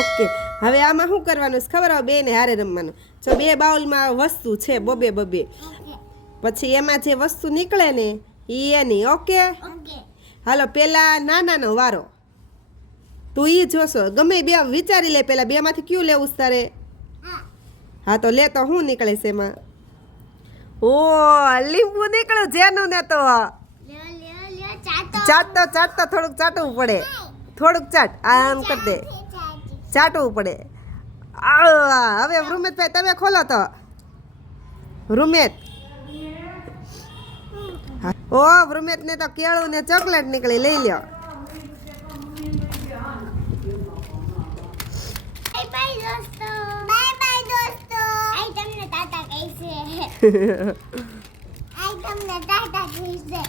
Okay. હવે આમાં શું કરવાનું છે? ખબર આવે બે ને હારે રમવાનું. જો બે બાઉલમાં વસ્તુ છે બબે બબે. પછી એમાં જે વસ્તુ નીકળે ને એ એની ઓકે? હાલો પેલા નાનાનો વારો. તું એ જોશો. ગમે બે વિચારી લે પેલા બે માંથી કયું લેવું તારે? હા. હા તો લે તો શું નીકળે છે એમાં? ઓ લીંબુ નીકળ્યું જેનું ને તો. ચાટતો ચાટતો થોડુંક ચાટવું પડે. થોડુંક ચાટ આમ કરી દે. ચાટવું પડે. આ, હવે રૂમેતભાઈ તમે ખોલો તો. રૂમેત હા. ઓ રૂમેત ને તો કેળું ને ચોકલેટ નીકળી લઈ લ્યો. બાય બાય દોસ્તો. બાય બાય દોસ્તો. આઈ તમને ટાટા કહીશે. આઈ તમને ટાટા કહીશે.